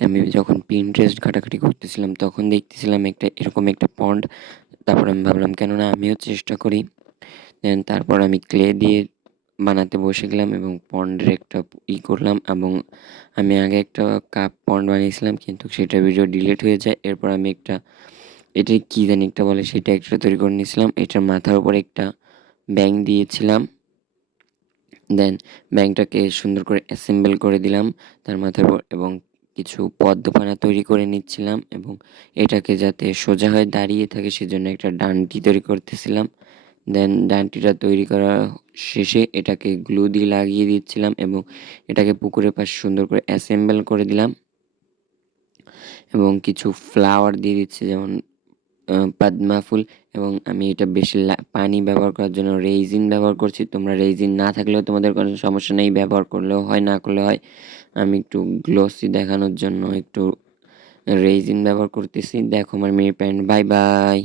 আমি যখন পিন্টারেস্ট ঘাটাঘাটি করতেছিলাম, তখন দেখতেছিলাম একটা, এরকম একটা পন্ড তারপর আমি ভাবলাম, কেননা আমিও চেষ্টা করি। দেন তারপর আমি ক্লে দিয়ে বানাতে বসে গেলাম এবং পন্ডের একটা ই করলাম এবং আমি আগে একটা কাপ পন্ড বানিয়েছিলাম, কিন্তু সেটা ভিডিও ডিলিট হয়ে যায়। এরপর আমি একটা, এটি কী জানি একটা বলে, সেটা একটা তৈরি করে নিয়েছিলাম। এটার মাথার উপর একটা ব্যাং দিয়েছিলাম। দেন ব্যাংটাকে সুন্দর করে অ্যাসেম্বল করে দিলাম তার মাথার উপর এবং কিছু পদ্মপানা তৈরি করে নিচ্ছিলাম এবং এটাকে যাতে সোজা হয়ে দাঁড়িয়ে থাকে সেজন্য একটা ডানটি তৈরি করতেছিলাম। দেন ডানটিটা তৈরি করা শেষে এটাকে গ্লু দিয়ে লাগিয়ে দিচ্ছিলাম এবং এটাকে পুকুরের পাশে সুন্দর করে অ্যাসেম্বল করে দিলাম। এবং কিছু ফ্লাওয়ার দিয়ে দিচ্ছে, যেমন পদ্মা ফুল এবং আমি এটা বেশি পানি ব্যবহার করার জন্য রেইজিন ব্যবহার করছি। তোমরা রেইজিন না থাকলেও তোমাদের কোনো সমস্যা নেই, ব্যবহার করলেও হয়, না করলে হয়। আমি একটু গ্লোসি দেখানোর জন্য একটু রেইজিন ব্যবহার করতেছি। দেখো আমার মেয়ে প্যান্ট, বাই বাই।